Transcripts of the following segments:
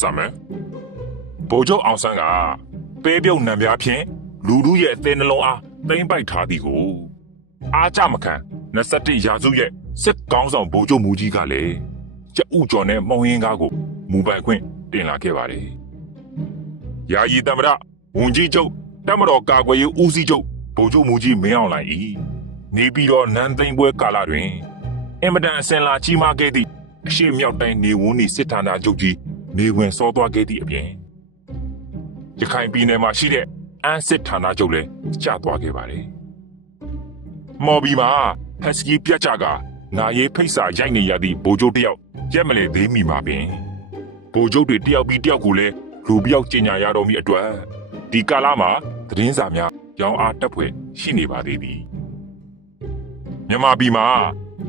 စမယ်ဗိုလ်ချုပ်အောင်ဆန်းကပဲပြုတ်နံပြားဖြင့်လူလူရဲ့အသေးနှလုံးအားသိမ့်ပိုက်ထားသည်ကိုအားကြမခံ21ရာစုရဲ့စစ်ကောင်းဆောင်ဗိုလ်ချုပ်မူကြီးကလည်းကျဥကျော်နဲ့မောင်ရင်ကားကိုမူပိုင်ခွင့်တင်လာခဲ့ပါတယ်ယာယီတမရဝန်ကြီးချုပ်တမတော်ကာကွယ်ရေးဦးစီးချုပ်ဗိုလ်ချုပ်မူကြီးမင်းအောင်လှိုင်၏နေပြီးတော့နန်းသိမ့်ပွဲကာလတွင်အင်မတန်အစင်လာကြီးမားခဲ့သည့်အရှိမြောက်တိုင်းနေဝန်းနေစစ်ဌာနချုပ်ကြီး နေဝင်စောသွားခဲ့သည့်အပြင်ရခိုင်ပြည်နယ်မှာရှိတဲ့အန်းစစ်ဌာနချုပ်လည်းကျသွားခဲ့ပါတယ်။မော်ဘီမှာဟက်စကီပြတ်ကြကငါရေးဖိတ်စာရိုက်နေရသည့်ဗိုလ်ချုပ်တစ်ယောက်ရက်မလဲသေးမိမှာပင်ဗိုလ်ချုပ်တွေတယောက်ပြီးတယောက်ကိုလည်းလူပြောက်ကျင်ညာရတော်မူအတွက်ဒီကာလမှာသတင်းစာများရောင်းအားတက်ဖွယ်ရှိနေပါသေးသည်မြန်မာပြည်မှာ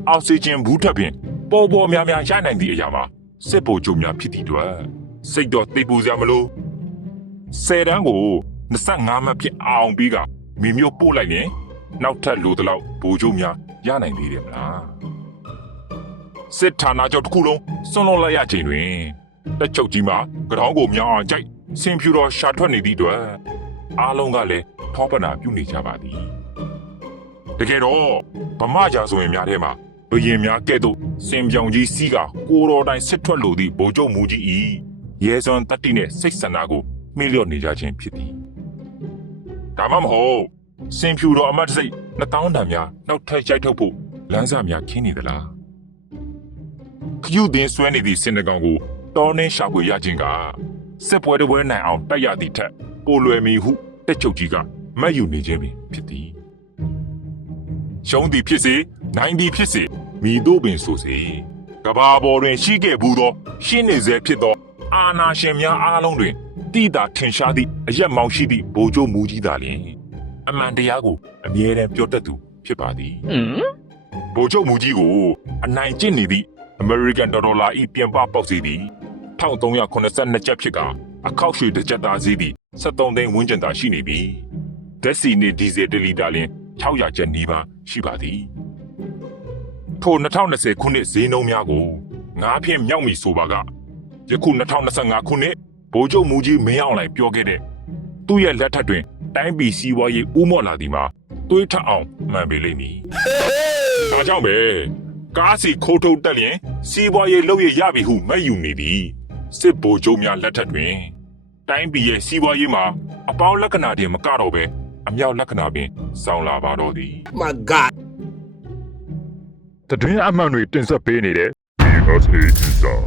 အောက်ဆီဂျင်ဘူးထပ်ပင်ပေါ်ပေါ်များများရနိုင်သည့်အရာမှာ စစ်ဗိုလ်ချုပ်များဖြစ်သည့်အတွက်စိတ်တော့သိပူစရာမလိုဆယ်တန်းကို25မှတ်ဖြစ်အောင်ပြီးကမိမျိုးပို့လိုက်ရင်နောက်ထပ်လိုတလောက်ဗိုလ်ချုပ်များရနိုင်သေးတယ်မလားစစ်ဌာနချုပ်တစ်ခုလုံးစွန့်လွတ်လိုက်ရချိန်တွင်တက်ချုပ်ကြီးမှာကြောင်းကိုမြောင်းအောင်ကြိုက်ဆင်ဖြူတော်ရှာထွက်နေသည့်အတွက်အားလုံးကလည်းထောပနာပြုနေကြပါသည်တကယ်တော့ဗမာကြာဆိုရင်များထဲမှာ ဘရင်များကဲ့သို့စင်ပြောင်ကြီးစီးကကိုတော်တိုင်ဆစ်ထွက်လိုသည့်ဗိုလ်ချုပ်မူကြီးဤရဲစွမ်းတတ္တိနှင့်စိတ်ဆန္ဒကိုမှီလျော့နေကြခြင်းဖြစ်သည်ဒါမှမဟုတ်စင်ဖြူတော်အမတ်တစိတ်နှစ်တောင်းတန်များနောက်ထပ်ရိုက်ထုတ်ဖို့လမ်းစာများခင်းနေသလားခယူသင်းဆွဲနေသည့်စင်တကောင်ကိုတောင်းနှင်းရှာဖွေရခြင်းကစစ်ပွဲတစ်ပွဲနိုင်အောင်တိုက်ရသည့်ထက်ပိုလွယ်မီဟုတက်ချုပ်ကြီးကမှတ်ယူနေခြင်းပင်ဖြစ်သည်ရှုံးသည်ဖြစ်စေ နိုင်သည်ဖြစ်စေမိတို့ပင်ဆိုစေကဘာပေါ်တွင်ရှိခဲ့ဘူးသော ရှင်းနေစေဖြစ်သော အာနာရှင်များအားလုံးတွင်တိတာထင်ရှားသည့်အရက်မောင်ရှိသည့်ဗိုလ်ချုပ်မူကြီးသာလျှင်အမှန်တရားကိုအမြဲတမ်းပြောတတ်သူဖြစ်ပါသည်嗯，ဗိုလ်ချုပ်မူကြီးကိုအနိုင်ကျင့်နေသည့် American Dollar ဤပြင်ပပေါက်စီသည်1382ကျပ်ဖြစ်ကအခောက်ရွှေတစ်ကျပ်သားဈေးသည်73သိန်းဝန်းကျင်သာရှိနေပြီဒက်စီနေဒီဇယ်တလီတာလျင်600ကျပ်နီးပါးရှိပါသည် ထို2020ခုနှစ်ဈေးနှုန်းများကိုငါးဖြင့်မြောက်မီဆိုပါကယခု2025ခုနှစ်ဗိုလ်ချုပ်မူကြီးမင်းအောင်လှိုင်ပြောခဲ့တဲ့သူ့ရဲ့လက်ထက်တွင် တိုင်းပြည်စီးပွားရေးဥမော့လာသည်မှာတွေးထအောင်မှန်ပေလိမ့်မည်။ဒါကြောင့်ပဲကားစီခိုးထုတ်တက်လျင်စီးပွားရေးလုပ်ရရပြီဟုမဲ့ယူနေသည်စစ်ဗိုလ်ချုပ်များလက်ထက်တွင် တိုင်းပြည်ရဲ့စီးပွားရေးမှာအပေါင်းလက္ခဏာတွေမကတော့ပဲအမြောက်လက္ခဏာပင်စောင်းလာပါတော့သည် my God， တတွင်အမှန်တွေတင်ဆက်ပေးနေတဲ့ USA Inside